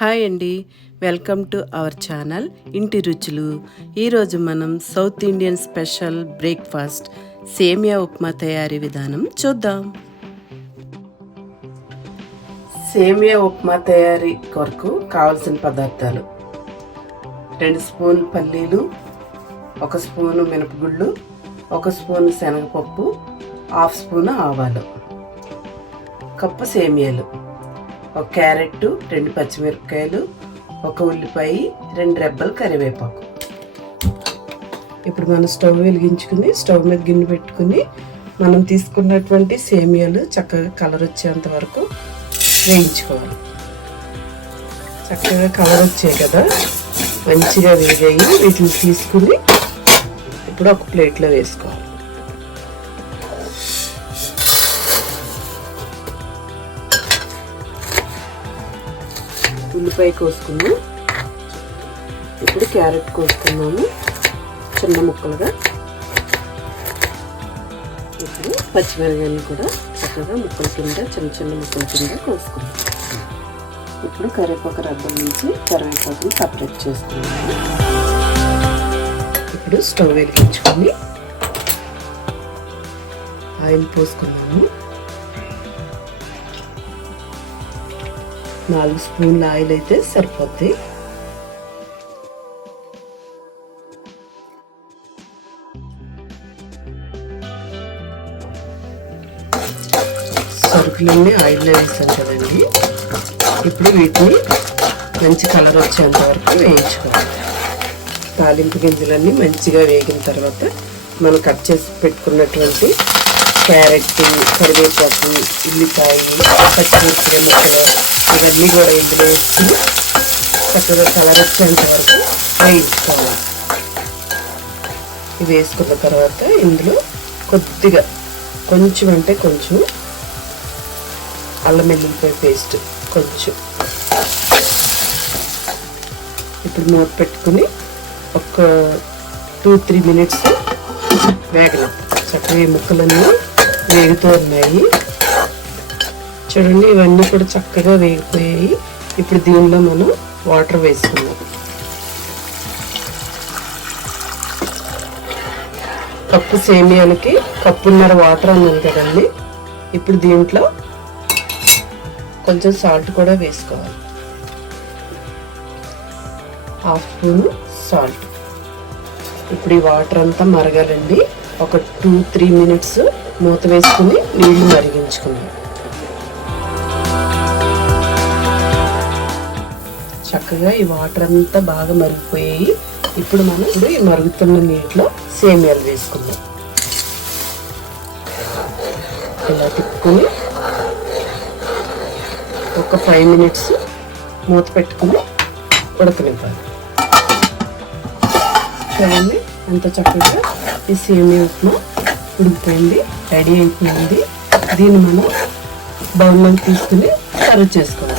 Hi అండి. Welcome to our channel ఇంటి రుచులు. ఈరోజు మనం సౌత్ ఇండియన్ స్పెషల్ బ్రేక్ఫాస్ట్ సేమియా ఉప్మా తయారీ విధానం చూద్దాం. సేమియా ఉప్మా తయారీ కొరకు కావాల్సిన పదార్థాలు రెండు స్పూన్ పల్లీలు ఒక స్పూను మినపగుళ్ళు ఒక స్పూన్ శనగపప్పు హాఫ్ స్పూన్ ఆవాలు కప్పు సేమియాలు. ఒక క్యారెట్ రెండు పచ్చిమిరపకాయలు ఒక ఉల్లిపాయ రెండు రెబ్బలు కరివేపాకు. ఇప్పుడు మనం స్టవ్ వెలిగించుకుని స్టవ్ మీద గిన్నె పెట్టుకుని మనం తీసుకున్నటువంటి సేమియాలు చక్కగా కలర్ వచ్చేంత వరకు వేయించుకోవాలి. చక్కగా కలర్ వచ్చాయి కదా మంచిగా వేగాయి. వీటిని తీసుకుని ఇప్పుడు ఒక ప్లేట్లో వేసుకోవాలి. ఉల్లిపాయ కోసుకున్నాం. ఇప్పుడు క్యారెట్ కోసుకున్నాము చిన్న ముక్కలుగా. ఇప్పుడు పచ్చిమిరకాయలు కూడా చక్కగా ముక్కల కింద చిన్న చిన్న ముక్కల కింద కోసుకున్నాం. ఇప్పుడు కరివేపాకు రబ్బం నుంచి కరివేపాకుని సపరేట్ చేసుకున్నాము. ఇప్పుడు స్టవ్ వెలిగించుకొని ఆయిల్ పోసుకున్నాము. నాలుగు స్పూన్ల ఆయిల్ అయితే సరిపోద్ది. సరుకులన్నీ ఆయిల్లో వేసాం కదండి. ఇప్పుడు వీటిని మంచి కలర్ వచ్చేంత వరకు వేయించుకోవాలి. తాలింపు గింజలన్నీ మంచిగా వేగిన తర్వాత మనం కట్ చేసి పెట్టుకున్నటువంటి క్యారెట్ కరివేపాకు ఉల్లిపాయ పచ్చిమిర్చి ముక్కలు ఇవన్నీ కూడా ఇందులో వేసుకుని చక్కగా కలర్ వచ్చేంత వరకు వేయించుకోవాలి ఇవి వేసుకున్న తర్వాత ఇందులో కొద్దిగా కొంచెం అంటే కొంచెం అల్లం వెల్లుల్లిపాయ పేస్ట్ కొంచెం. ఇప్పుడు మూత పెట్టుకుని ఒక టూ త్రీ మినిట్స్ వేగలం. చక్కగా ఈ ముక్కలన్నీ వేగుతూ ఉన్నాయి. చూడండి ఇవన్నీ కూడా చక్కగా వేగిపోయాయి. ఇప్పుడు దీనిలో మనం వాటర్ వేసుకుందాం. కప్పు సేమియాలకి కప్పున్నర వాటర్ అన్నాను కదండి. ఇప్పుడు దీంట్లో కొంచెం సాల్ట్ కూడా వేసుకోవాలి. Half spoon salt. ఇప్పుడు ఈ వాటర్ అంతా మరగాలండి. ఒక టూ త్రీ మినిట్స్ మూత వేసుకుని నీళ్ళు మరిగించుకుందాం. చక్కగా ఈ వాటర్ అంతా బాగా మరిగిపోయాయి. ఇప్పుడు మనం ఇప్పుడు ఈ మరుగుతున్న నీటిలో సేమియాలు వేసుకుందాం. ఇలా తిప్పుకొని ఒక ఫైవ్ మినిట్స్ మూత పెట్టుకుని ఉడకనివ్వాలి. చూడండి. ఎంత చక్కగా ఈ సేమియా ఉప్మా ఉడికిపోయింది రెడీ అయిపోయింది. దీన్ని మనం బౌల్లోకి తీసుకుని సర్వ్ చేసుకోవాలి.